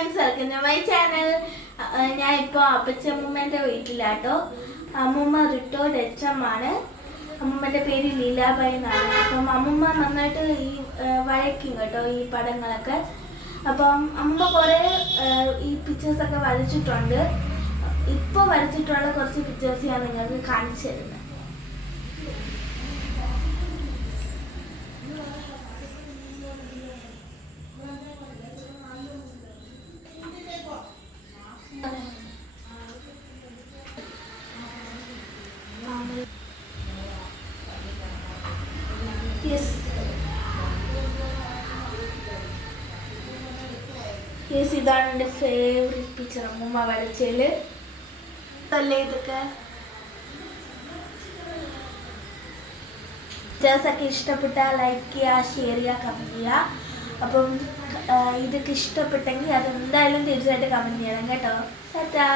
Friends, welcome to my channel. ഞാൻ ഇപ്പോൾ അപ്പച്ചമ്മൂമ്മേൻ്റെ വീട്ടിലാട്ടോ. അമ്മൂമ്മ റിട്ടോർഡ് എച്ചമ്മാണ്. അമ്മൂമ്മൻ്റെ പേര് ലീലാബായി എന്നാണ്. അപ്പം അമ്മൂമ്മ നന്നായിട്ട് ഈ വരയ്ക്കും കേട്ടോ, ഈ പടങ്ങളൊക്കെ. അപ്പം അമ്മൂമ്മ കുറേ ഈ പിക്ചേഴ്സൊക്കെ വരച്ചിട്ടുണ്ട്. ഇപ്പോൾ വരച്ചിട്ടുള്ള കുറച്ച് പിക്ചേഴ്സ് ഞാൻ നിങ്ങൾക്ക് കാണിച്ചു തരുന്നത്. യെസ്, ഇതാണ് എൻ്റെ ഫേവറേറ്റ് പിക്ചർ അമ്മൂമ്മ വരച്ചതിൽ. അല്ലേ ഇതൊക്കെ പിക്ചേഴ്സൊക്കെ ഇഷ്ടപ്പെട്ടാൽ ലൈക്ക് ചെയ്യുക, ഷെയർ ചെയ്യുക, കമൻറ്റ് ചെയ്യുക. അപ്പം ഇതൊക്കെ ഇഷ്ടപ്പെട്ടെങ്കിൽ അതെന്തായാലും തീർച്ചയായിട്ടും കമൻറ്റ് ചെയ്യണം കേട്ടോ. ടാറ്റാ.